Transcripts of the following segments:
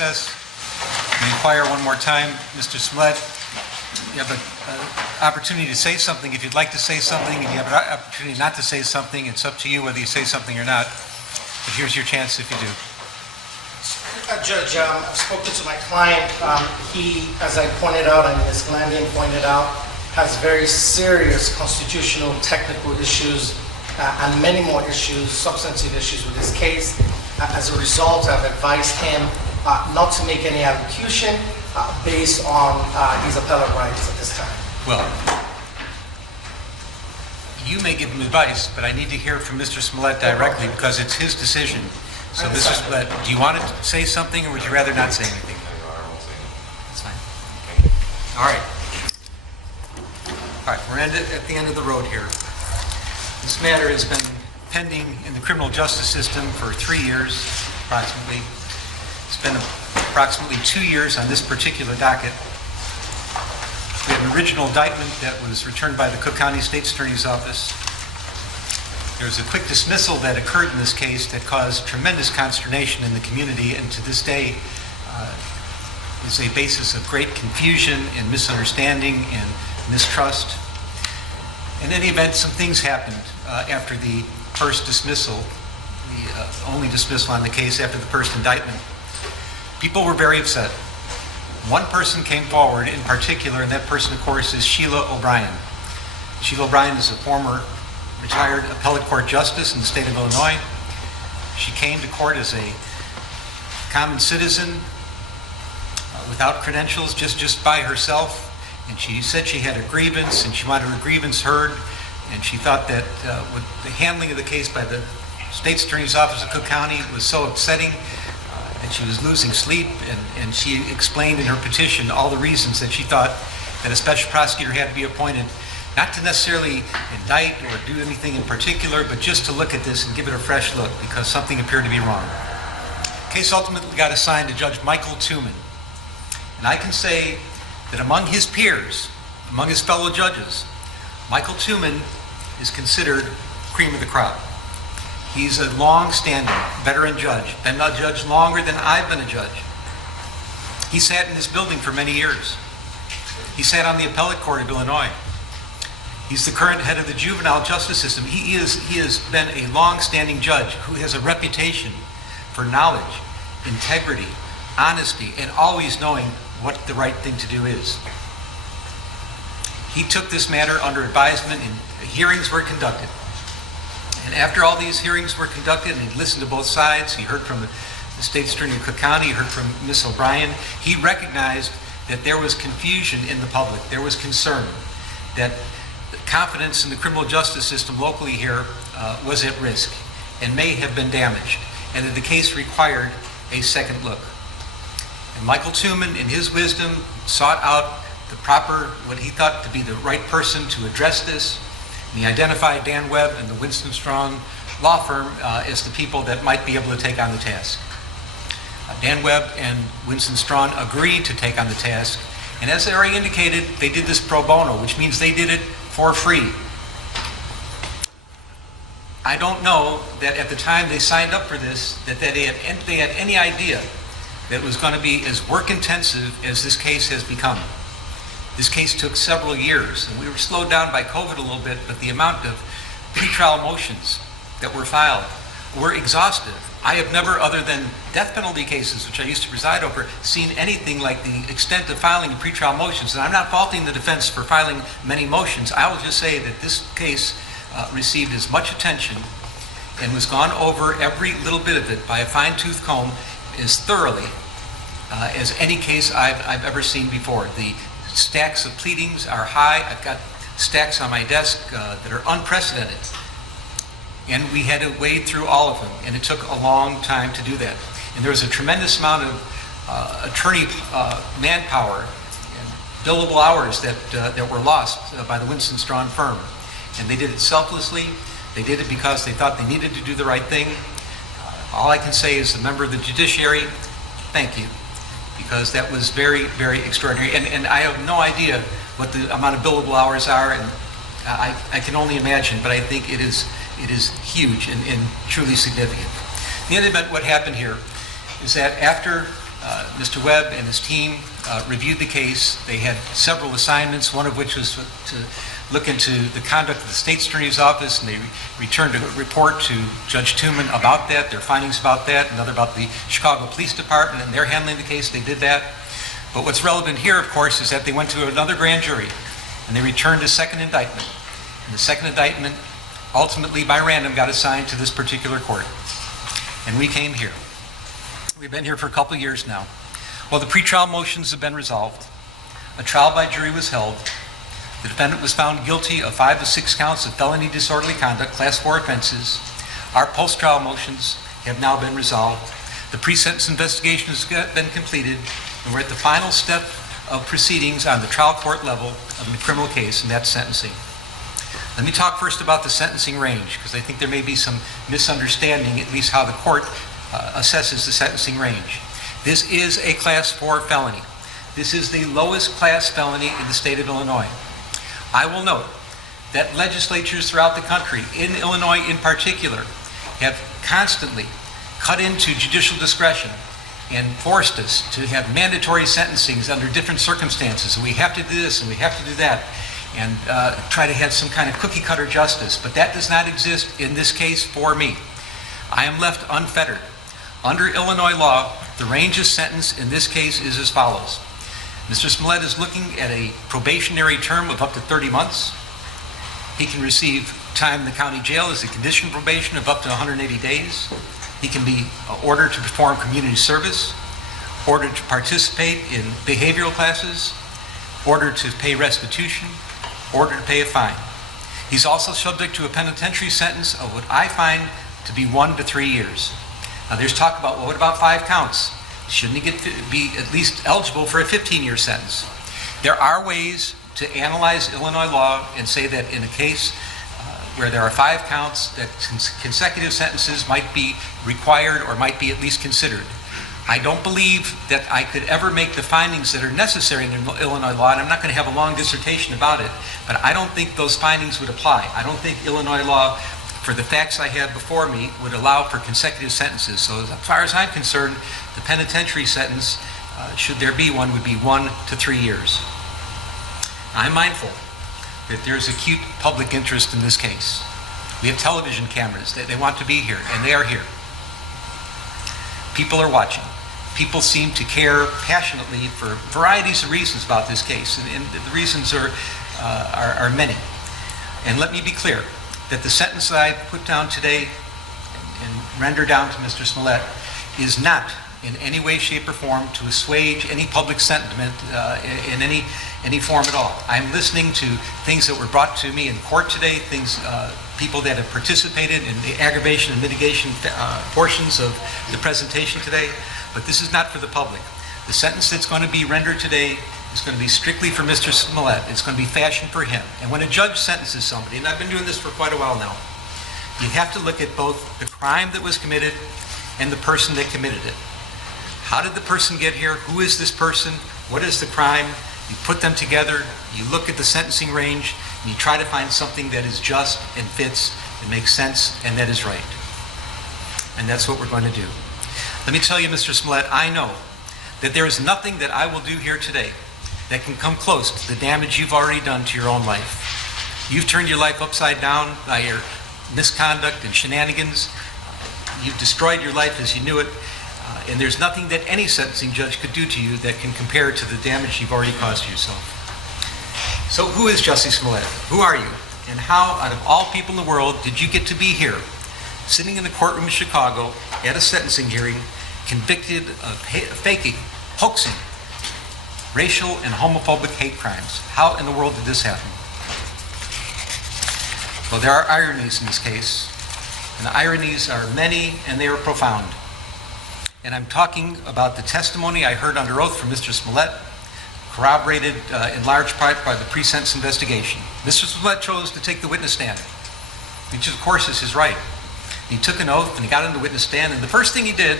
recess. We inquire one more time. Mr. Smollett, you have an opportunity to say something if you'd like to say something, and you have an opportunity not to say something. It's up to you whether you say something or not. But here's your chance if you do. Judge, I've spoken to my client. He, as I pointed out and Ms. Glandian pointed out, has very serious constitutional technical issues and many more issues, substantive issues with his case. As a result, I've advised him not to make any allocution based on his appellate rights at this time. Well, you may give him advice, but I need to hear from Mr. Smollett directly because it's his decision. So, Mr. Smollett, do you want to say something, or would you rather not say anything? That's fine. Okay. All right. All right, we're at the end of the road here. This matter has been pending in the criminal justice system for 3 years, approximately. It's been approximately 2 years on this particular docket. We have an original indictment that was returned by the Cook County State's Attorney's Office. There was a quick dismissal that occurred in this case that caused tremendous consternation in the community, and to this day is a basis of great confusion and misunderstanding and mistrust. In any event, some things happened after the first dismissal, the only dismissal on the case after the first indictment. People were very upset. One person came forward in particular, and that person, of course, is Sheila O'Brien. Sheila O'Brien is a former retired appellate court justice in the state of Illinois. She came to court as a common citizen without credentials, just by herself. And she said she had a grievance and she wanted her grievance heard. And she thought that with the handling of the case by the State's Attorney's Office of Cook County was so upsetting that she was losing sleep. And she explained in her petition all the reasons that she thought that a special prosecutor had to be appointed, not to necessarily indict or do anything in particular, but just to look at this and give it a fresh look because something appeared to be wrong. The case ultimately got assigned to Judge Michael Tuman. And I can say that among his peers, among his fellow judges, Michael Tuman is considered cream of the crop. He's a long-standing veteran judge, been a judge longer than I've been a judge. He sat in this building for many years. He sat on the appellate court of Illinois. He's the current head of the juvenile justice system. He has been a long-standing judge who has a reputation for knowledge, integrity, honesty, and always knowing what the right thing to do is. He took this matter under advisement and hearings were conducted. And after all these hearings were conducted and he listened to both sides, he heard from the State's Attorney of Cook County, he heard from Ms. O'Brien, he recognized that there was confusion in the public, there was concern that confidence in the criminal justice system locally here was at risk and may have been damaged, and that the case required a second look. And Michael Tuman, in his wisdom, sought out the proper, what he thought to be the right person to address this. And he identified Dan Webb and the Winston Strong law firm as the people that might be able to take on the task. Dan Webb and Winston Strong agreed to take on the task, and as I already indicated, they did this pro bono, which means they did it for free. I don't know that at the time they signed up for this, that they had any idea that it was going to be as work-intensive as this case has become. This case took several years, and we were slowed down by COVID a little bit, but the amount of pretrial motions that were filed were exhaustive. I have never, other than death penalty cases, which I used to preside over, seen anything like the extent of filing of pretrial motions. And I'm not faulting the defense for filing many motions. I will just say that this case received as much attention and was gone over every little bit of it by a fine-tooth comb as thoroughly as any case I've ever seen before. The stacks of pleadings are high. I've got stacks on my desk that are unprecedented. And we had to wade through all of them, and it took a long time to do that. And there was a tremendous amount of attorney manpower and billable hours that were lost by the Winston Strong firm. And they did it selflessly. They did it because they thought they needed to do the right thing. All I can say is, a member of the judiciary, thank you, because that was very, very extraordinary. And I have no idea what the amount of billable hours are, and I can only imagine, but I think it is huge and truly significant. In the end event, what happened here is that after Mr. Webb and his team reviewed the case. They had several assignments, one of which was to look into the conduct of the State Attorney's Office, and they returned a report to Judge Tooman about that, their findings about that, another about the Chicago Police Department and their handling the case. They did that. But what's relevant here, of course, is that they went to another grand jury and they returned a second indictment. And the second indictment, ultimately by random, got assigned to this particular court. And we came here. We've been here for a couple of years now. Well, the pretrial motions have been resolved. A trial by jury was held. The defendant was found guilty of 5 to 6 counts of felony disorderly conduct, class 4 offenses. Our post-trial motions have now been resolved. The pre-sentence investigation has been completed, and we're at the final step of proceedings on the trial court level of the criminal case, and that's sentencing. Let me talk first about the sentencing range, because I think there may be some misunderstanding, at least how the court assesses the sentencing range. This is a class 4 felony. This is the lowest class felony in the state of Illinois. I will note that legislatures throughout the country, in Illinois in particular, have constantly cut into judicial discretion and forced us to have mandatory sentencings under different circumstances. We have to do this and we have to do that, and try to have some kind of cookie cutter justice. But that does not exist in this case for me. I am left unfettered. Under Illinois law, the range of sentence in this case is as follows. Mr. Smollett is looking at a probationary term of up to 30 months. He can receive time in the county jail as a condition probation of up to 180 days. He can be ordered to perform community service, ordered to participate in behavioral classes, ordered to pay restitution, ordered to pay a fine. He's also subject to a penitentiary sentence of what I find to be 1 to 3 years. Now there's talk about, well, what about 5 counts? Shouldn't he be at least eligible for a 15-year sentence? There are ways to analyze Illinois law and say that in a case where there are 5 counts, that consecutive sentences might be required or might be at least considered. I don't believe that I could ever make the findings that are necessary in Illinois law, and I'm not going to have a long dissertation about it, but I don't think those findings would apply. I don't think Illinois law, for the facts I have before me, would allow for consecutive sentences. So as far as I'm concerned, the penitentiary sentence, should there be one, would be 1 to 3 years. I'm mindful that there's acute public interest in this case. We have television cameras. They want to be here, and they are here. People are watching. People seem to care passionately for varieties of reasons about this case, and the reasons are many. And let me be clear that the sentence that I put down today and render down to Mr. Smollett is not in any way, shape, or form to assuage any public sentiment in any form at all. I'm listening to things that were brought to me in court today, people that have participated in the aggravation and mitigation portions of the presentation today, but this is not for the public. The sentence that's going to be rendered today is going to be strictly for Mr. Smollett. It's going to be fashioned for him. And when a judge sentences somebody, and I've been doing this for quite a while now, you have to look at both the crime that was committed and the person that committed it. How did the person get here? Who is this person? What is the crime? You put them together, you look at the sentencing range, and you try to find something that is just and fits and makes sense and that is right. And that's what we're going to do. Let me tell you, Mr. Smollett, I know that there is nothing that I will do here today that can come close to the damage you've already done to your own life. You've turned your life upside down by your misconduct and shenanigans. You've destroyed your life as you knew it. And there's nothing that any sentencing judge could do to you that can compare to the damage you've already caused to yourself. So who is Jussie Smollett? Who are you? And how, out of all people in the world, did you get to be here, sitting in the courtroom in Chicago at a sentencing hearing, convicted of faking, hoaxing, racial and homophobic hate crimes? How in the world did this happen? Well, there are ironies in this case, and the ironies are many and they are profound. And I'm talking about the testimony I heard under oath from Mr. Smollett, corroborated in large part by the pre-sentence investigation. Mr. Smollett chose to take the witness stand, which of course is his right. He took an oath and he got on the witness stand, and the first thing he did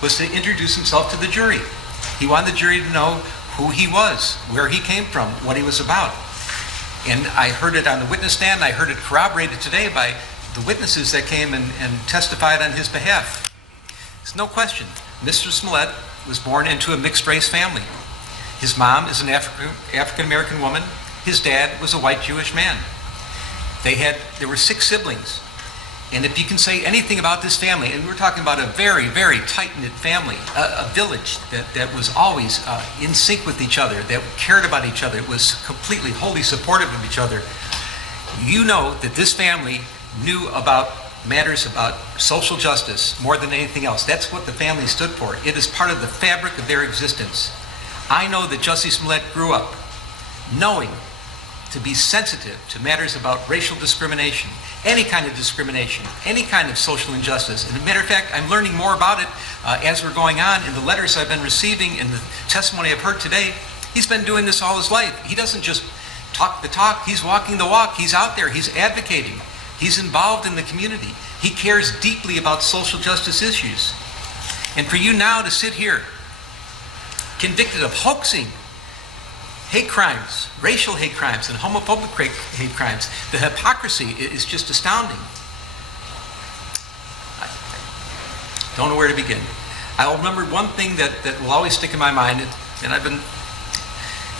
was to introduce himself to the jury. He wanted the jury to know who he was, where he came from, what he was about. And I heard it on the witness stand, I heard it corroborated today by the witnesses that came and testified on his behalf. There's no question, Mr. Smollett was born into a mixed-race family. His mom is an African-American woman. His dad was a white Jewish man. There were 6 siblings. And if you can say anything about this family, and we're talking about a very, very tight-knit family, a village that was always in sync with each other, that cared about each other, was completely, wholly supportive of each other, you know that this family knew about matters about social justice more than anything else. That's what the family stood for. It is part of the fabric of their existence. I know that Jussie Smollett grew up knowing to be sensitive to matters about racial discrimination, any kind of discrimination, any kind of social injustice. And as a matter of fact, I'm learning more about it as we're going on in the letters I've been receiving and the testimony I've heard today. He's been doing this all his life. He doesn't just talk the talk, he's walking the walk. He's out there, he's advocating. He's involved in the community. He cares deeply about social justice issues. And for you now to sit here, convicted of hoaxing hate crimes, racial hate crimes, and homophobic hate crimes, the hypocrisy is just astounding. I don't know where to begin. I'll remember one thing that will always stick in my mind, and I've been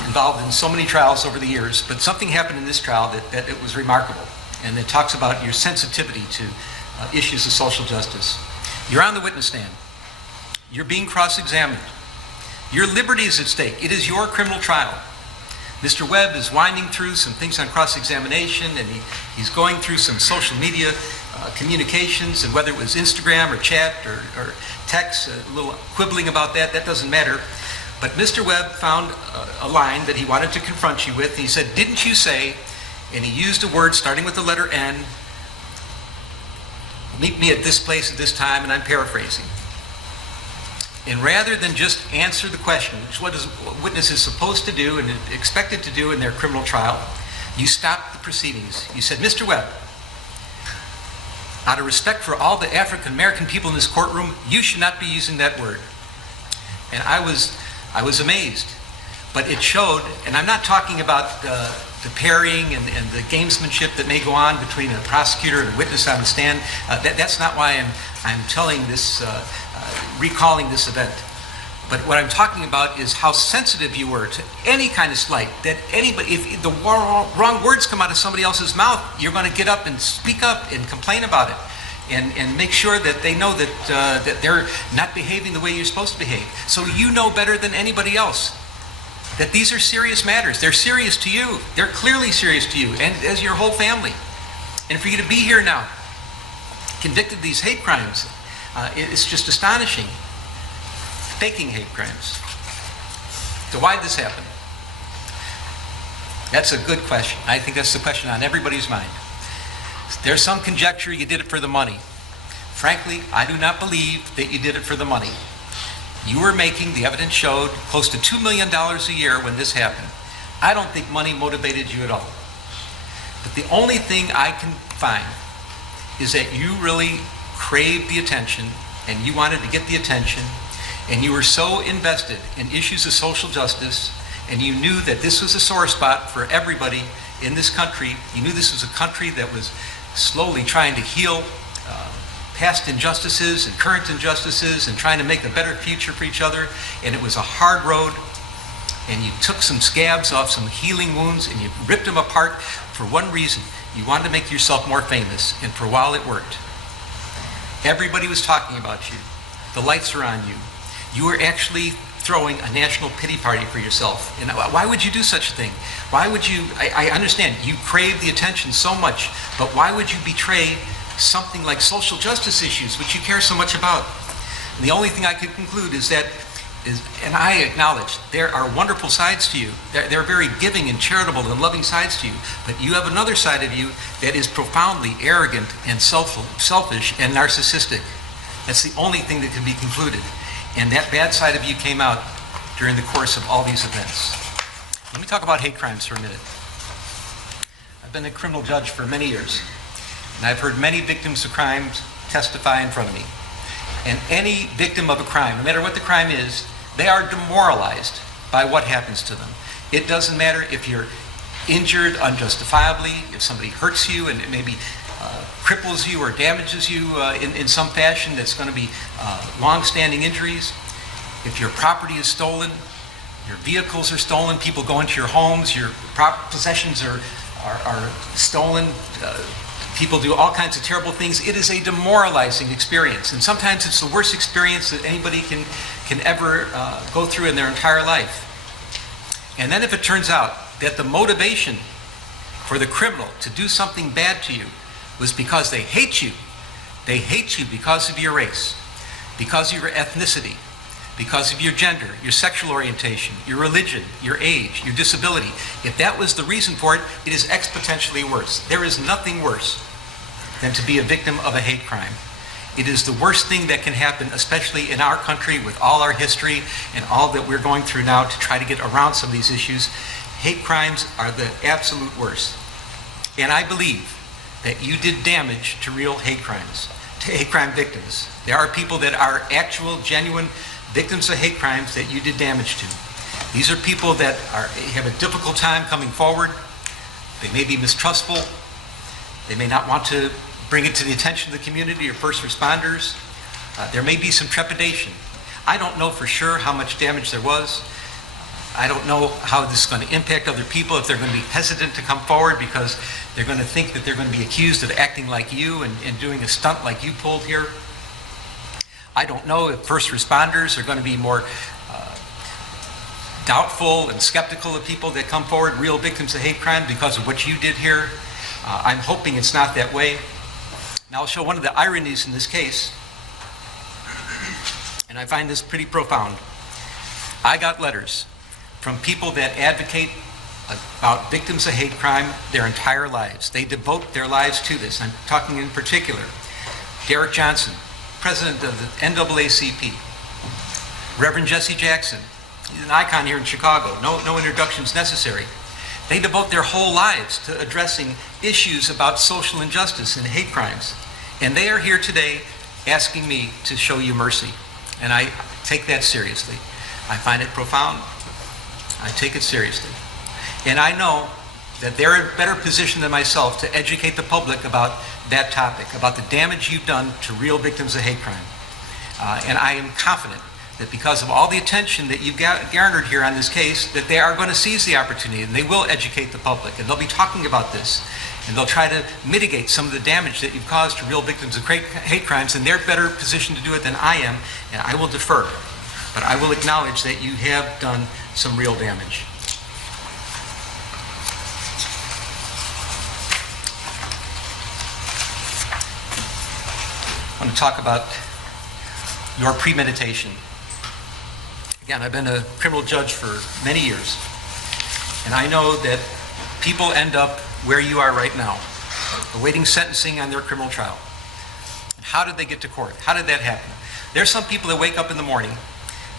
involved in so many trials over the years, but something happened in this trial that it was remarkable. And it talks about your sensitivity to issues of social justice. You're on the witness stand. You're being cross-examined. Your liberty is at stake. It is your criminal trial. Mr. Webb is winding through some things on cross-examination, and he's going through some social media communications, and whether it was Instagram or chat or text, a little quibbling about that, that doesn't matter. But Mr. Webb found a line that he wanted to confront you with. He said, "Didn't you say," and he used a word starting with the letter N, "meet me at this place at this time," and I'm paraphrasing. And rather than just answer the question, which is what a witness is supposed to do and expected to do in their criminal trial, you stopped the proceedings. You said, "Mr. Webb, out of respect for all the African American people in this courtroom, you should not be using that word." And I was amazed. But it showed, and I'm not talking about the parrying and the gamesmanship that may go on between a prosecutor and a witness on the stand. That's not why I'm telling this, recalling this event. But what I'm talking about is how sensitive you were to any kind of slight, that anybody, if the wrong words come out of somebody else's mouth, you're going to get up and speak up and complain about it. And make sure that they know that they're not behaving the way you're supposed to behave. So you know better than anybody else that these are serious matters. They're serious to you. They're clearly serious to you and as your whole family. And for you to be here now, convicted of these hate crimes, it's just astonishing. Faking hate crimes. So why did this happen? That's a good question. I think that's the question on everybody's mind. There's some conjecture you did it for the money. Frankly, I do not believe that you did it for the money. You were making, the evidence showed, close to $2 million a year when this happened. I don't think money motivated you at all. But the only thing I can find is that you really craved the attention, and you wanted to get the attention, and you were so invested in issues of social justice, and you knew that this was a sore spot for everybody in this country. You knew this was a country that was slowly trying to heal past injustices and current injustices and trying to make a better future for each other. And it was a hard road. And you took some scabs off some healing wounds and you ripped them apart for one reason. You wanted to make yourself more famous. And for a while it worked. Everybody was talking about you. The lights are on you. You were actually throwing a national pity party for yourself. And why would you do such a thing? Why would you, I understand, you crave the attention so much, but why would you betray something like social justice issues, which you care so much about? And the only thing I could conclude is that, and I acknowledge, there are wonderful sides to you. There are very giving and charitable and loving sides to you, but you have another side of you that is profoundly arrogant and selfish and narcissistic. That's the only thing that can be concluded. And that bad side of you came out during the course of all these events. Let me talk about hate crimes for a minute. I've been a criminal judge for many years, and I've heard many victims of crimes testify in front of me. And any victim of a crime, no matter what the crime is, they are demoralized by what happens to them. It doesn't matter if you're injured unjustifiably, if somebody hurts you and it maybe cripples you or damages you in some fashion that's going to be long-standing injuries. if your property is stolen, your vehicles are stolen, people go into your homes, your possessions are stolen, people do all kinds of terrible things. It is a demoralizing experience, and sometimes it's the worst experience that anybody can ever go through in their entire life. And then if it turns out that the motivation for the criminal to do something bad to you was because they hate you because of your race, because of your ethnicity, because of your gender, your sexual orientation, your religion, your age, your disability. If that was the reason for it, it is exponentially worse. There is nothing worse than to be a victim of a hate crime. It is the worst thing that can happen, especially in our country with all our history and all that we're going through now to try to get around some of these issues. Hate crimes are the absolute worst. And I believe that you did damage to real hate crimes, to hate crime victims. There are people that are actual, genuine victims of hate crimes that you did damage to. These are people that have a difficult time coming forward. They may be mistrustful. They may not want to bring it to the attention of the community or first responders. There may be some trepidation. I don't know for sure how much damage there was. I don't know how this is going to impact other people, if they're going to be hesitant to come forward because they're going to think that they're going to be accused of acting like you and doing a stunt like you pulled here. I don't know if first responders are going to be more doubtful and skeptical of people that come forward, real victims of hate crime, because of what you did here. I'm hoping it's not that way. Now I'll show one of the ironies in this case, and I find this pretty profound. I got letters from people that advocate about victims of hate crime their entire lives. They devote their lives to this. I'm talking in particular Derek Johnson, president of the NAACP, Reverend Jesse Jackson. He's an icon here in Chicago. No introductions necessary. They devote their whole lives to addressing issues about social injustice and hate crimes. And they are here today asking me to show you mercy. And I take that seriously. I find it profound. I take it seriously. And I know that they're in a better position than myself to educate the public about that topic, about the damage you've done to real victims of hate crime. And I am confident that because of all the attention that you've garnered here on this case, that they are going to seize the opportunity and they will educate the public, and they'll be talking about this, and they'll try to mitigate some of the damage that you've caused to real victims of hate crimes, and they're better positioned to do it than I am, and I will defer. But I will acknowledge that you have done some real damage. I want to talk about your premeditation. Again, I've been a criminal judge for many years, and I know that people end up where you are right now, awaiting sentencing on their criminal trial. How did they get to court? How did that happen? There's some people that wake up in the morning.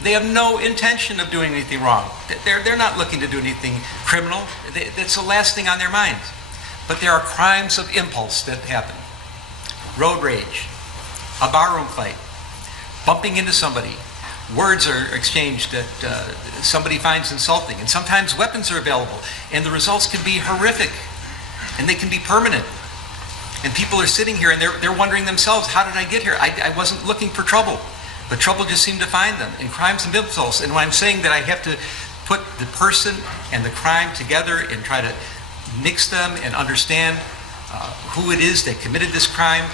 They have no intention of doing anything wrong. They're not looking to do anything criminal. That's the last thing on their minds. But there are crimes of impulse that happen. Road rage, a barroom fight, bumping into somebody. Words are exchanged that somebody finds insulting. And sometimes weapons are available. And the results can be horrific. And they can be permanent. And people are sitting here and they're wondering themselves, how did I get here? I wasn't looking for trouble. But trouble just seemed to find them in crimes and impulse. And when I'm saying that I have to put the person and the crime together and try to mix them and understand who it is that committed this crime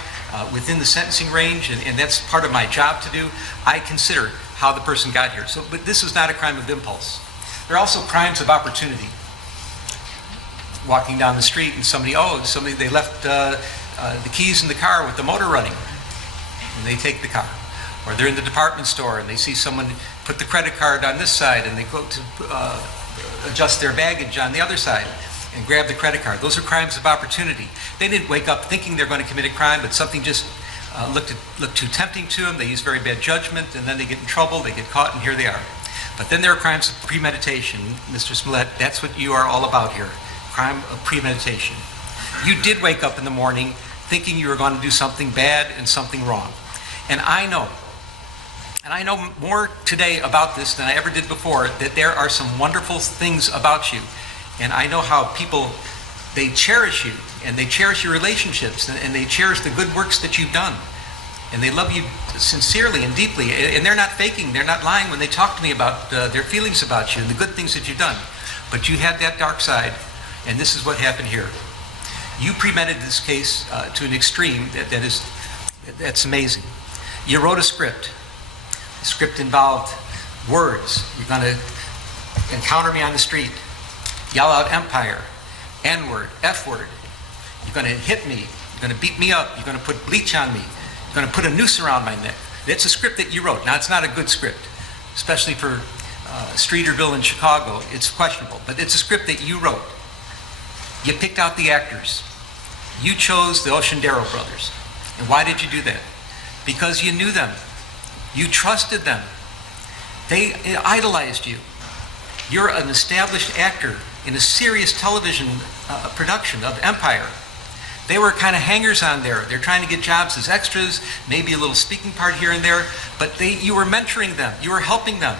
within the sentencing range, and that's part of my job to do, I consider how the person got here. But this is not a crime of impulse. There are also crimes of opportunity. Walking down the street and somebody they left the keys in the car with the motor running, and they take the car. Or they're in the department store and they see someone put the credit card on this side and they go to adjust their baggage on the other side and grab the credit card. Those are crimes of opportunity. They didn't wake up thinking they're going to commit a crime, but something just looked too tempting to them. They use very bad judgment, and then they get in trouble, they get caught, and here they are. But then there are crimes of premeditation. Mr. Smollett, that's what you are all about here, crime of premeditation. You did wake up in the morning thinking you were going to do something bad and something wrong. And I know more today about this than I ever did before, that there are some wonderful things about you. And I know how people, they cherish you, and they cherish your relationships, and they cherish the good works that you've done. and they love you sincerely and deeply, and they're not faking, they're not lying when they talk to me about their feelings about you and the good things that you've done. But you had that dark side, and this is what happened here. You premeditated this case to an extreme that's amazing. You wrote a script. The script involved words. You're going to encounter me on the street, yell out empire, N-word, F-word. You're going to hit me. You're going to beat me up. You're going to put bleach on me. You're going to put a noose around my neck. That's a script that you wrote. Now, it's not a good script, especially for Streeterville in Chicago. It's questionable, but it's a script that you wrote. You picked out the actors. You chose the Darrow brothers. And why did you do that? Because you knew them. You trusted them. They idolized you. You're an established actor in a serious television production of Empire. They were kind of hangers on there. They're trying to get jobs as extras, maybe a little speaking part here and there, but you were mentoring them. You were helping them.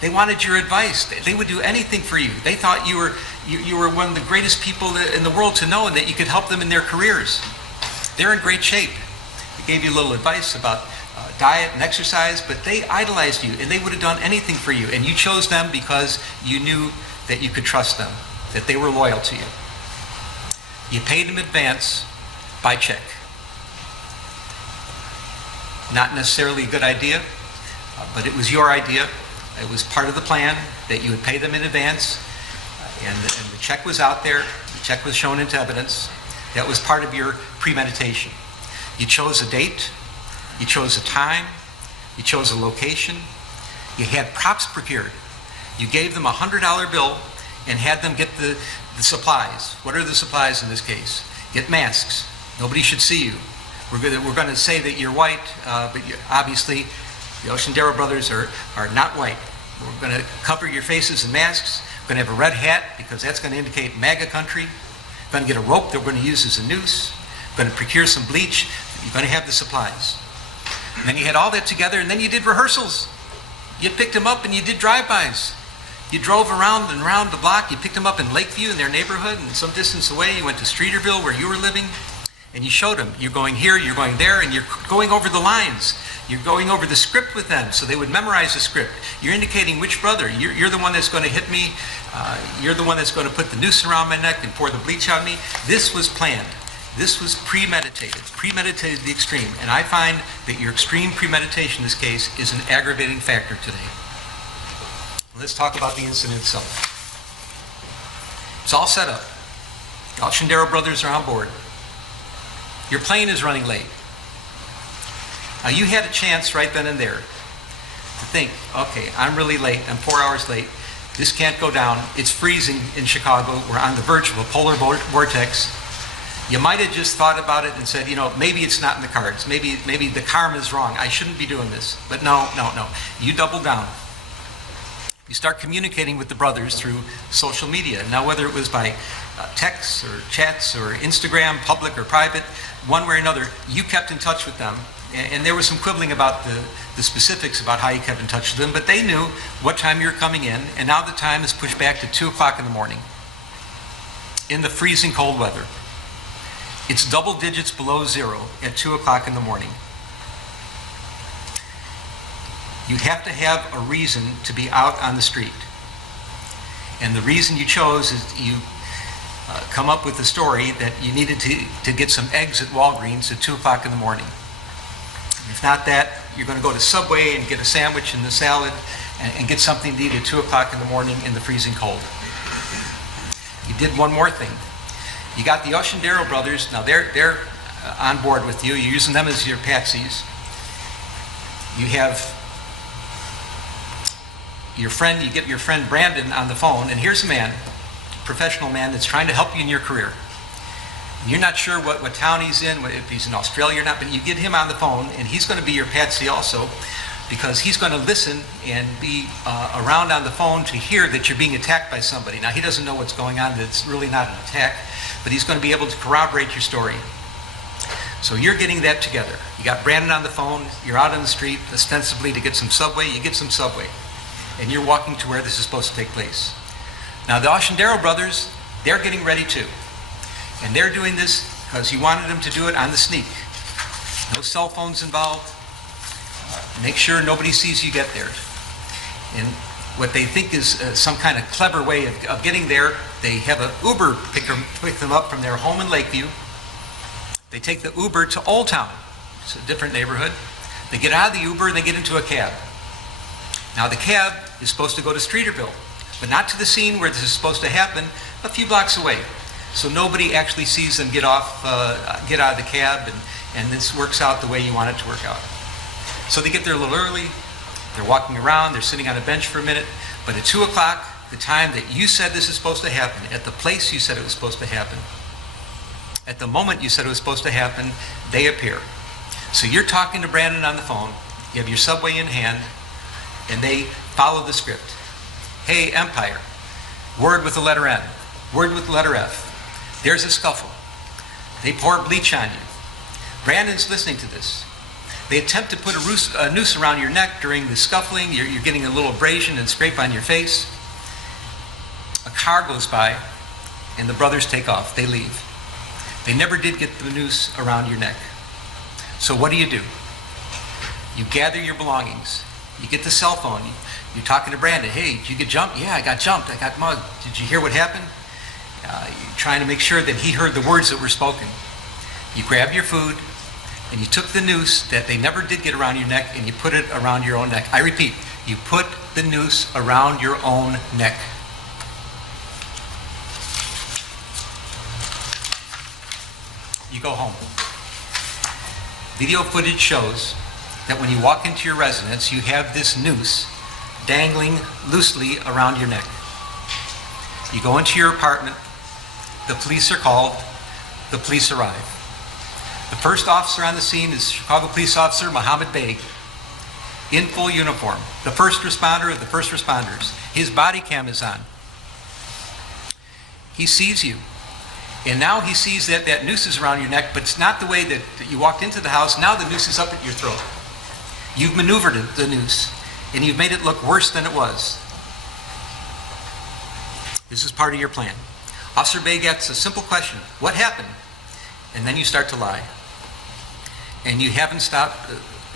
They wanted your advice. They would do anything for you. They thought you were one of the greatest people in the world to know, and that you could help them in their careers. They're in great shape. They gave you a little advice about diet and exercise, but they idolized you, and they would have done anything for you. And you chose them because you knew that you could trust them, that they were loyal to you. You paid them in advance by check. Not necessarily a good idea, but it was your idea. It was part of the plan that you would pay them in advance, and the check was out there. The check was shown into evidence. That was part of your premeditation. You chose a date. You chose a time. You chose a location. You had props procured. You gave them a $100 bill and had them get the supplies. What are the supplies in this case? Get masks. Nobody should see you. We're going to say that you're white, but obviously the Darrow brothers are not white. We're going to cover your faces in masks. We're going to have a red hat because that's going to indicate MAGA country. We're going to get a rope that we're going to use as a noose. We're going to procure some bleach. You're going to have the supplies. And then you had all that together, and then you did rehearsals. You picked them up and you did drive-bys. You drove around and around the block. You picked them up in Lakeview in their neighborhood, and some distance away you went to Streeterville where you were living, and you showed them. You're going here, you're going there, and you're going over the lines. You're going over the script with them so they would memorize the script. You're indicating which brother. You're the one that's going to hit me. You're the one that's going to put the noose around my neck and pour the bleach on me. This was planned. This was premeditated to the extreme. And I find that your extreme premeditation in this case is an aggravating factor today. Let's talk about the incident itself. It's all set up. The Darrow brothers are on board. Your plane is running late. Now you had a chance right then and there to think, okay, I'm really late. I'm 4 hours late. This can't go down. It's freezing in Chicago. We're on the verge of a polar vortex. You might have just thought about it and said, maybe it's not in the cards. Maybe the karma is wrong. I shouldn't be doing this. But no. You double down. You start communicating with the brothers through social media. Now, whether it was by texts or chats or Instagram, public or private, one way or another, you kept in touch with them. And there was some quibbling about the specifics about how you kept in touch with them, but they knew what time you were coming in, and now the time is pushed back to 2 o'clock in the morning in the freezing cold weather. It's double digits below zero at 2 o'clock in the morning. You have to have a reason to be out on the street. And the reason you chose is you come up with the story that you needed to get some eggs at Walgreens at 2 o'clock in the morning. If not that, you're going to go to Subway and get a sandwich and a salad and get something to eat at 2 o'clock in the morning in the freezing cold. You did one more thing. You got the Darrow brothers. Now they're on board with you. You're using them as your patsies. You have your friend, you get your friend Brandon on the phone, and here's a man, professional man that's trying to help you in your career. You're not sure what town he's in, if he's in Australia or not, but you get him on the phone, and he's going to be your patsy also, because he's going to listen and be around on the phone to hear that you're being attacked by somebody. Now, he doesn't know what's going on, that it's really not an attack, but he's going to be able to corroborate your story. So you're getting that together. You got Brandon on the phone, you're out on the street, ostensibly to get some Subway, you get some Subway, and you're walking to where this is supposed to take place. Now, the Darrow brothers, they're getting ready too. And they're doing this because you wanted them to do it on the sneak. No cell phones involved. Make sure nobody sees you get there. And what they think is some kind of clever way of getting there, they have an Uber pick them up from their home in Lakeview. They take the Uber to Old Town. It's a different neighborhood. They get out of the Uber and they get into a cab. Now the cab is supposed to go to Streeterville, but not to the scene where this is supposed to happen, a few blocks away. So nobody actually sees them get out of the cab, and this works out the way you want it to work out. So they get there a little early, they're walking around, they're sitting on a bench for a minute, but at 2 o'clock, the time that you said this is supposed to happen, at the place you said it was supposed to happen, at the moment you said it was supposed to happen, they appear. So you're talking to Brandon on the phone, you have your subway in hand, and they follow the script. Hey, Empire, word with the letter N, word with the letter F. There's a scuffle. They pour bleach on you. Brandon's listening to this. They attempt to put a noose around your neck during the scuffling. You're getting a little abrasion and scrape on your face. A car goes by, and the brothers take off. They leave. They never did get the noose around your neck. So what do? You gather your belongings. You get the cell phone. You're talking to Brandon. Hey, did you get jumped? Yeah, I got jumped. I got mugged. Did you hear what happened? You're trying to make sure that he heard the words that were spoken. You grab your food, and you took the noose that they never did get around your neck, and you put it around your own neck. I repeat, you put the noose around your own neck. You go home. Video footage shows that when you walk into your residence, you have this noose dangling loosely around your neck. You go into your apartment, the police are called, the police arrive. The first officer on the scene is Chicago Police Officer Mohammed Beg, in full uniform, the first responder of the first responders. His body cam is on. He sees you. And now he sees that that noose is around your neck, but it's not the way that you walked into the house. Now the noose is up at your throat. You've maneuvered the noose, and you've made it look worse than it was. This is part of your plan. Officer Beg asks a simple question: what happened? And then you start to lie. And you haven't stopped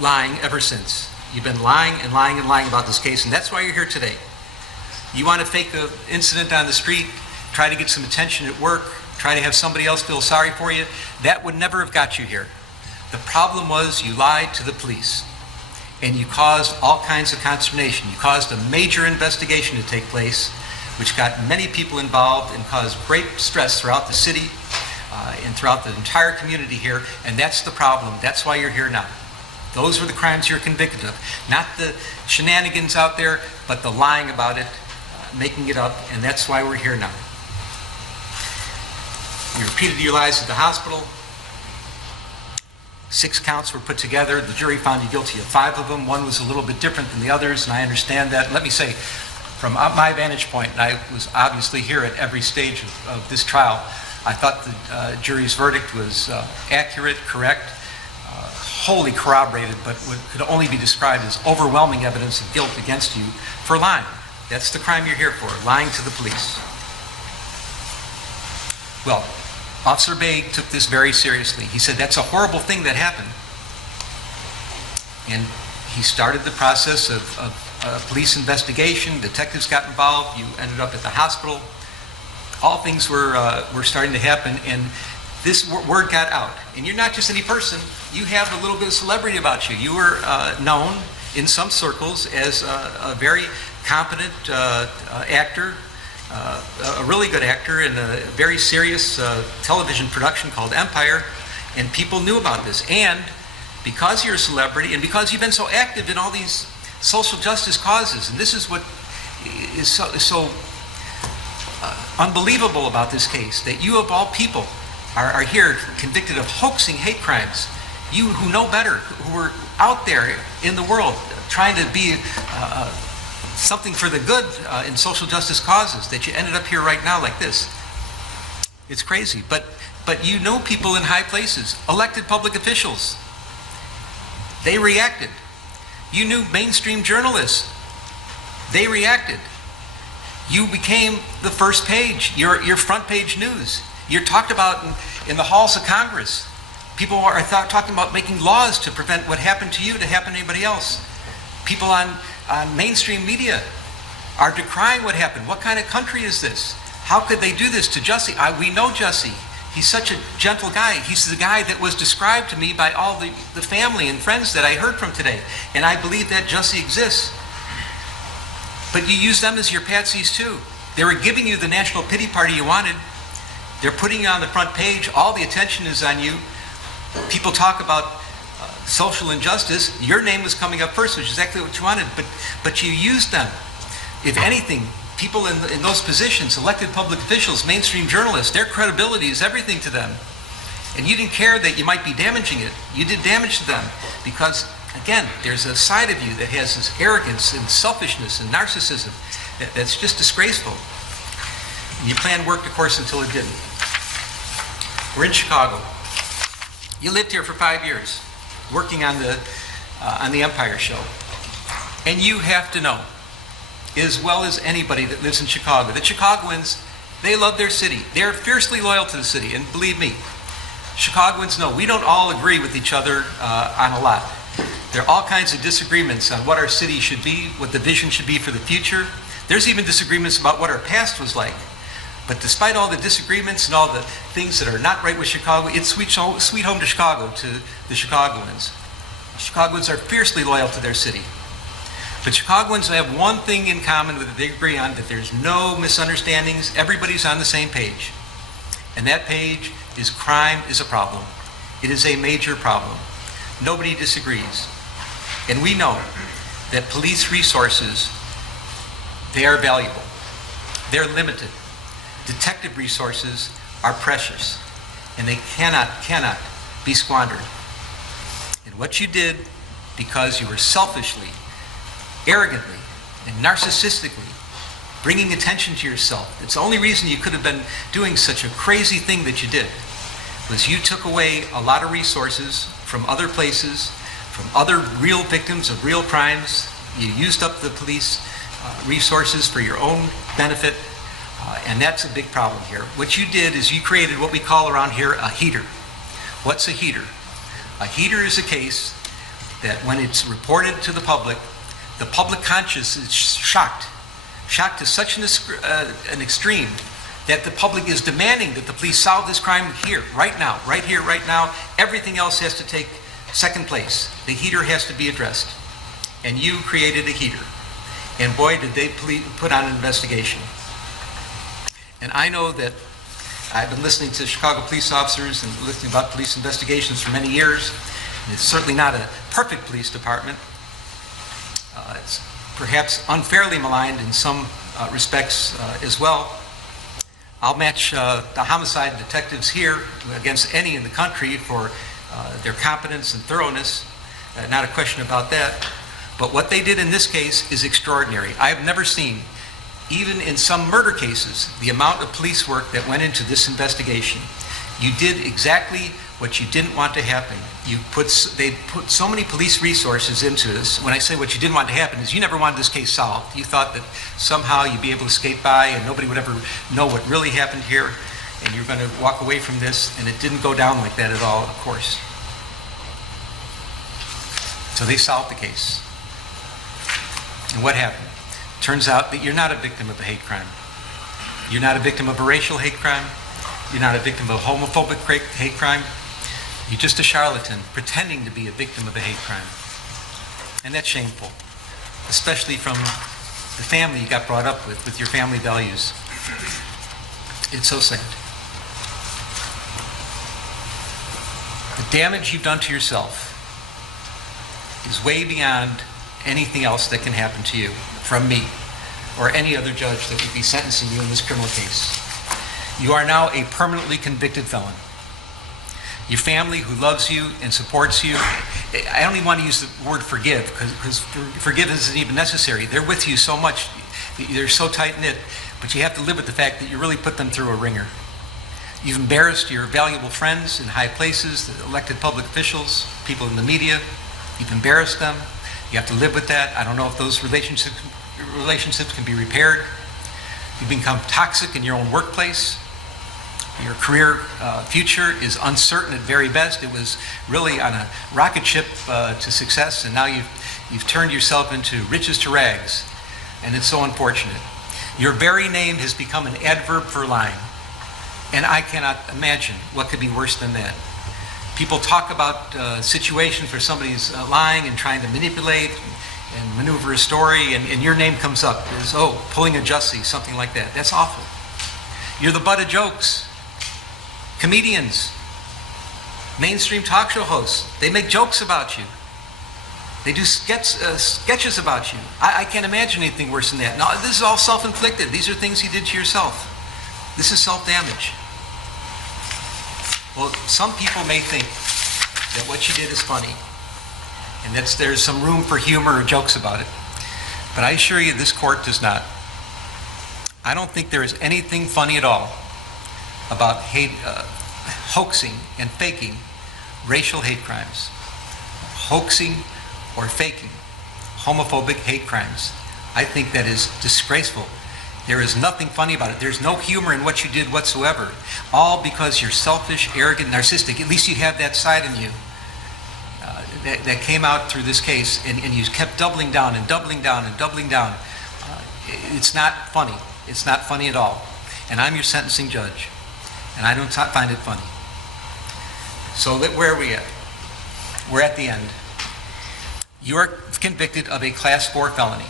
lying ever since. You've been lying and lying and lying about this case, and that's why you're here today. You want to fake an incident on the street, try to get some attention at work, try to have somebody else feel sorry for you. That would never have got you here. The problem was you lied to the police, and you caused all kinds of consternation. You caused a major investigation to take place, which got many people involved and caused great stress throughout the city and throughout the entire community here, and that's the problem. That's why you're here now. Those were the crimes you're convicted of. Not the shenanigans out there, but the lying about it, making it up, and that's why we're here now. You repeated your lies at the hospital. 6 counts were put together. The jury found you guilty of 5 of them. One was a little bit different than the others, and I understand that. Let me say, from my vantage point, and I was obviously here at every stage of this trial, I thought the jury's verdict was accurate, correct, wholly corroborated, but what could only be described as overwhelming evidence of guilt against you for lying. That's the crime you're here for, lying to the police. Well, Officer Beg took this very seriously. He said, that's a horrible thing that happened. And he started the process of a police investigation. Detectives got involved. You ended up at the hospital. All things were starting to happen, and this word got out. And you're not just any person. You have a little bit of celebrity about you. You were known in some circles as a very competent actor, a really good actor in a very serious television production called Empire, and people knew about this. And because you're a celebrity, and because you've been so active in all these social justice causes, and this is what is so unbelievable about this case, that you of all people are here convicted of hoaxing hate crimes. You who know better, who are out there in the world trying to be something for the good in social justice causes, that you ended up here right now like this. It's crazy, but you know people in high places, elected public officials. They reacted. You knew mainstream journalists. They reacted. You became the first page, your front page news. You're talked about in the halls of Congress. People are talking about making laws to prevent what happened to you to happen to anybody else. People on mainstream media are decrying what happened. What kind of country is this? How could they do this to Jussie? We know Jussie. He's such a gentle guy. He's the guy that was described to me by all the family and friends that I heard from today. And I believe that Jussie exists. But you use them as your patsies too. They were giving you the national pity party you wanted. They're putting you on the front page. All the attention is on you. People talk about social injustice. Your name was coming up first, which is exactly what you wanted. But you used them. If anything, people in those positions, elected public officials, mainstream journalists, their credibility is everything to them. And you didn't care that you might be damaging it. You did damage to them because, again, there's a side of you that has this arrogance and selfishness and narcissism that's just disgraceful. And you planned work, of course, until it didn't. We're in Chicago. You lived here for 5 years, working on the Empire Show. And you have to know, as well as anybody that lives in Chicago, that Chicagoans, they love their city. They're fiercely loyal to the city, and believe me, Chicagoans know we don't all agree with each other on a lot. There are all kinds of disagreements on what our city should be, what the vision should be for the future. There's even disagreements about what our past was like. But despite all the disagreements and all the things that are not right with Chicago, it's sweet home to Chicago to the Chicagoans. Chicagoans are fiercely loyal to their city. But Chicagoans have one thing in common that they agree on, that there's no misunderstandings, everybody's on the same page. And that page is crime is a problem. It is a major problem. Nobody disagrees. And we know that police resources, they are valuable. They're limited. Detective resources are precious, and they cannot be squandered. And what you did, because you were selfishly, arrogantly, and narcissistically bringing attention to yourself, it's the only reason you could have been doing such a crazy thing that you did, was you took away a lot of resources from other places, from other real victims of real crimes. You used up the police resources for your own benefit. And that's a big problem here. What you did is you created what we call around here a heater. What's a heater? A heater is a case that when it's reported to the public conscience is shocked to such an extreme that the public is demanding that the police solve this crime here, right now, right here, right now. Everything else has to take second place. The heater has to be addressed. And you created a heater. And boy, did they put on an investigation. And I know that I've been listening to Chicago police officers and listening about police investigations for many years. And it's certainly not a perfect police department. It's perhaps unfairly maligned in some respects as well. I'll match the homicide detectives here against any in the country for their competence and thoroughness. Not a question about that. But what they did in this case is extraordinary. I have never seen, even in some murder cases, the amount of police work that went into this investigation. You did exactly what you didn't want to happen. They put so many police resources into this. When I say what you didn't want to happen is you never wanted this case solved. You thought that somehow you'd be able to skate by and nobody would ever know what really happened here, and you're going to walk away from this, and it didn't go down like that at all, of course. So they solved the case. And what happened? Turns out that you're not a victim of a hate crime. You're not a victim of a racial hate crime. You're not a victim of a homophobic hate crime. You're just a charlatan pretending to be a victim of a hate crime. And that's shameful, especially from the family you got brought up with your family values. It's so sad. The damage you've done to yourself is way beyond anything else that can happen to you from me or any other judge that would be sentencing you in this criminal case. You are now a permanently convicted felon. Your family who loves you and supports you, I don't even want to use the word forgive because forgiveness isn't even necessary. They're with you so much. They're so tight-knit, but you have to live with the fact that you really put them through a ringer. You've embarrassed your valuable friends in high places, the elected public officials, people in the media. You've embarrassed them. You have to live with that. I don't know if those relationships can be repaired. You've become toxic in your own workplace. Your career future is uncertain at very best. It was really on a rocket ship to success, and now you've turned yourself into riches to rags, and it's so unfortunate. Your very name has become an adverb for lying, and I cannot imagine what could be worse than that. People talk about situations where somebody's lying and trying to manipulate and maneuver a story, and your name comes up as, oh, pulling a Jussie, something like that. That's awful. You're the butt of jokes. Comedians, mainstream talk show hosts, they make jokes about you. They do sketches about you. I can't imagine anything worse than that. No, this is all self-inflicted. These are things you did to yourself. This is self-damage. Well, some people may think that what you did is funny, and that there's some room for humor or jokes about it. But I assure you, this court does not. I don't think there is anything funny at all about hoaxing and faking racial hate crimes, hoaxing or faking homophobic hate crimes. I think that is disgraceful. There is nothing funny about it. There's no humor in what you did whatsoever, all because you're selfish, arrogant, narcissistic. At least you have that side in you that came out through this case, and you kept doubling down and doubling down and doubling down. It's not funny. It's not funny at all. And I'm your sentencing judge, and I don't find it funny. So where are we at? We're at the end. You are convicted of a Class 4 felony.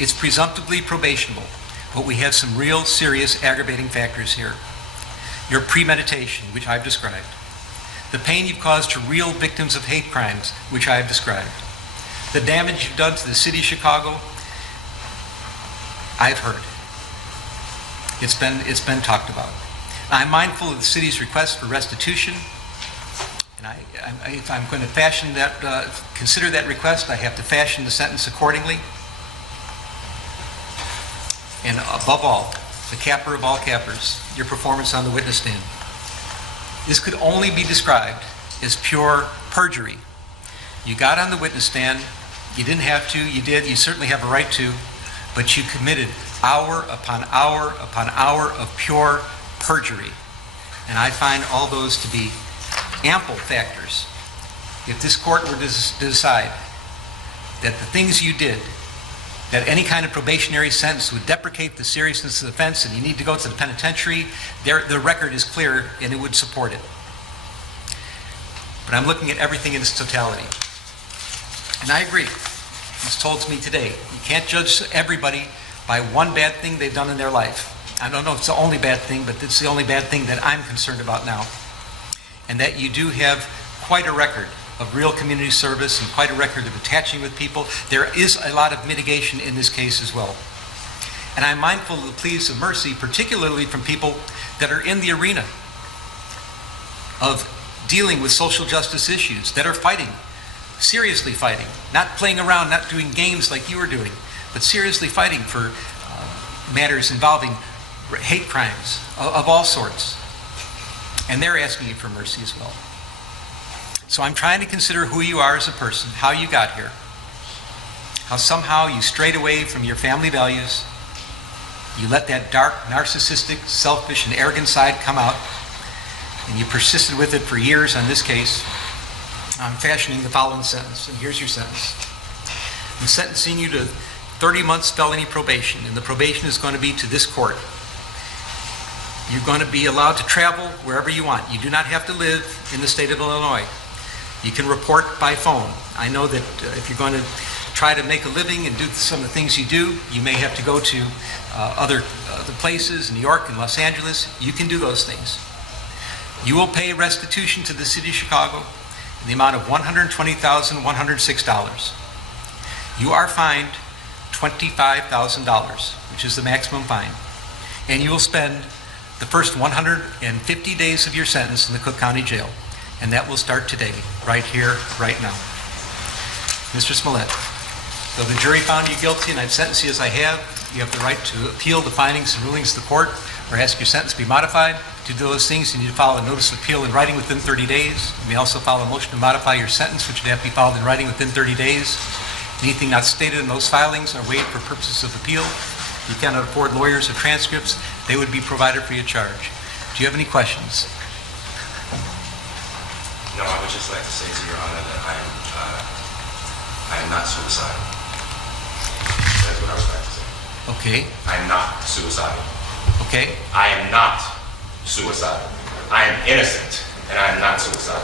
It's presumptively probationable, but we have some real serious aggravating factors here. Your premeditation, which I've described. The pain you've caused to real victims of hate crimes, which I've described. The damage you've done to the city of Chicago, I've heard. It's been talked about. I'm mindful of the city's request for restitution, and if I'm going to fashion that, consider that request, I have to fashion the sentence accordingly. And above all, the capper of all cappers, your performance on the witness stand. This could only be described as pure perjury. You got on the witness stand, you didn't have to, you did, you certainly have a right to, but you committed hour upon hour upon hour of pure perjury. And I find all those to be ample factors. If this court were to decide that the things you did, that any kind of probationary sentence would deprecate the seriousness of the offense and you need to go to the penitentiary, the record is clear and it would support it. But I'm looking at everything in its totality. And I agree. It's told to me today, you can't judge everybody by one bad thing they've done in their life. I don't know if it's the only bad thing, but it's the only bad thing that I'm concerned about now. And that you do have quite a record of real community service and quite a record of attaching with people. There is a lot of mitigation in this case as well. And I'm mindful of the pleas of mercy, particularly from people that are in the arena of dealing with social justice issues, that are fighting, seriously fighting, not playing around, not doing games like you were doing, but seriously fighting for matters involving hate crimes of all sorts. And they're asking you for mercy as well. So I'm trying to consider who you are as a person, how you got here, how somehow you strayed away from your family values, you let that dark, narcissistic, selfish, and arrogant side come out, and you persisted with it for years on this case. I'm fashioning the following sentence, and here's your sentence. I'm sentencing you to 30 months felony probation, and the probation is going to be to this court. You're going to be allowed to travel wherever you want. You do not have to live in the state of Illinois. You can report by phone. I know that if you're going to try to make a living and do some of the things you do, you may have to go to other places, New York and Los Angeles. You can do those things. You will pay restitution to the city of Chicago in the amount of $120,106. You are fined $25,000, which is the maximum fine. And you will spend the first 150 days of your sentence in the Cook County Jail. And that will start today, right here, right now. Mr. Smollett, though the jury found you guilty and I've sentenced you as I have, you have the right to appeal the findings and rulings of the court or ask your sentence to be modified. To do those things, you need to file a notice of appeal in writing within 30 days. You may also file a motion to modify your sentence, which would have to be filed in writing within 30 days. Anything not stated in those filings are waived for purposes of appeal. You cannot afford lawyers or transcripts. They would be provided free of charge. Do you have any questions? No, I would just like to say to Your Honor that I am not suicidal. That's what I would like to say. Okay. I am not suicidal. Okay. I am not suicidal. I am innocent, and I am not suicidal.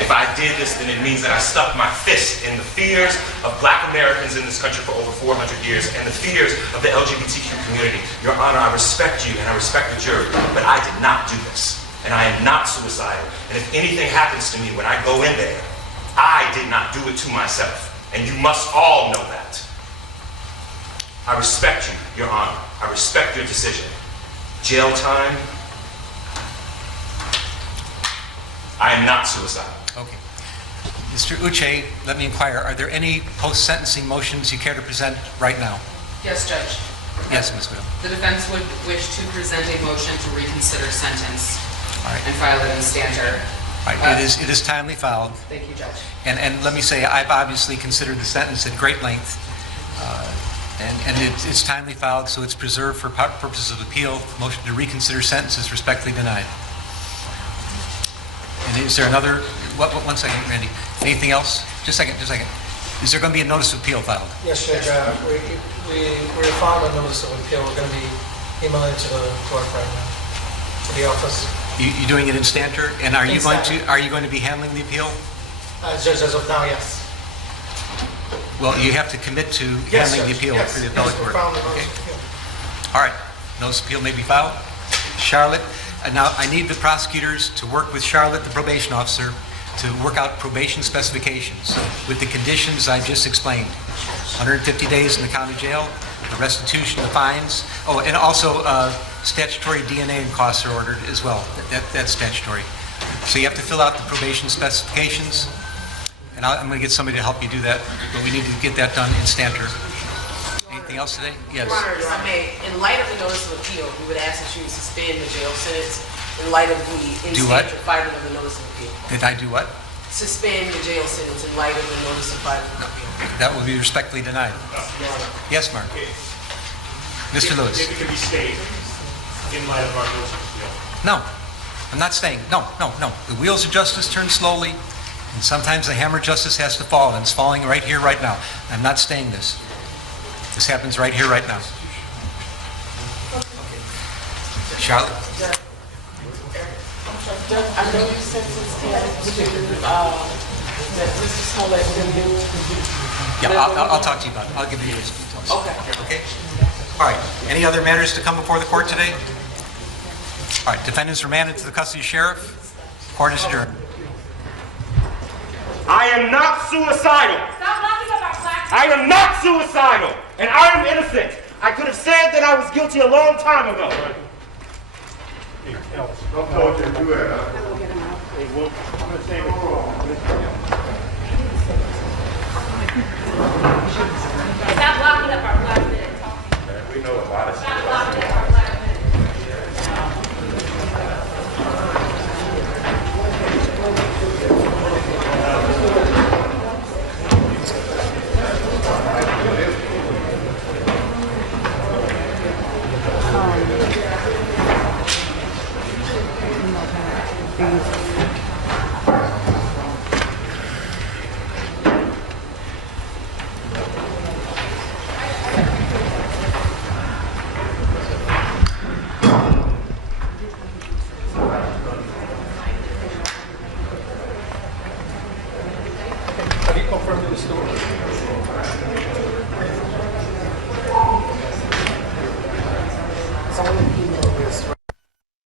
If I did this, then it means that I stuck my fist in the fears of Black Americans in this country for over 400 years and the fears of the LGBTQ community. Your Honor, I respect you and I respect the jury, but I did not do this. And I am not suicidal. And if anything happens to me when I go in there, I did not do it to myself. And you must all know that. I respect you, Your Honor. I respect your decision. Jail time, I am not suicidal. Okay. Mr. Uche, let me inquire, are there any post-sentencing motions you care to present right now? Yes, Judge. Yes, Ms. Widow. The defense would wish to present a motion to reconsider sentence All right. and file it in stanter. All right. It is timely filed. Thank you, Judge. And let me say, I've obviously considered the sentence at great length, and it's timely filed, so it's preserved for purposes of appeal. Motion to reconsider sentence is respectfully denied. And is there another, one second, Randy. Anything else? Just a second. Is there going to be a notice of appeal filed? Yes, Judge, we filed a notice of appeal. We're going to be emailing it to the clerk right now, to the office. You're doing it in stanter? And are you going to be handling the appeal? Judge, as of now, yes. Well, you have to commit to Yes, handling the Judge. appeal Yes, for the appellate yes, we're court. filing the notice of appeal. All right. Notice of appeal may be filed. Charlotte, now I need the prosecutors to work with Charlotte, the probation officer, to work out probation specifications with the conditions I just explained. 150 days in the county jail, the restitution, the fines. Oh, and also statutory DNA and costs are ordered as well. That's statutory. So you have to fill out the probation specifications, and I'm going to get somebody to help you do that, but we need to get that done in stanter. Anything else today? Yes. Your Honor, if I may, in light of the notice of appeal, we would ask that you suspend the jail sentence in light of the Do what? filing of the notice of appeal. Did I do what? Suspend the jail sentence in light of the notice of filing of appeal. That will be respectfully denied. Your Honor. Yes, Mark. Mr. Lewis. If it can be stayed in light of our notice of appeal. No, I'm not staying. No. The wheels of justice turn slowly, and sometimes the hammer of justice has to fall, and it's falling right here, right now. I'm not staying this. This happens right here, right now. Charlotte? I know you sentenced him to, that Mr. Smollett can do. Yeah, I'll talk to you about it. I'll give you those details. Okay. Okay? All right. Any other matters to come before the court today? All right. Defendants remanded to the custody of sheriff. Court is adjourned. I am not suicidal. Stop locking up our plaques. I am not suicidal. And I am innocent. I could have said that I was guilty a long time ago. Stop locking up our black men. We know a lot of stuff. Stop locking up our black men. Have you confirmed with the store? Someone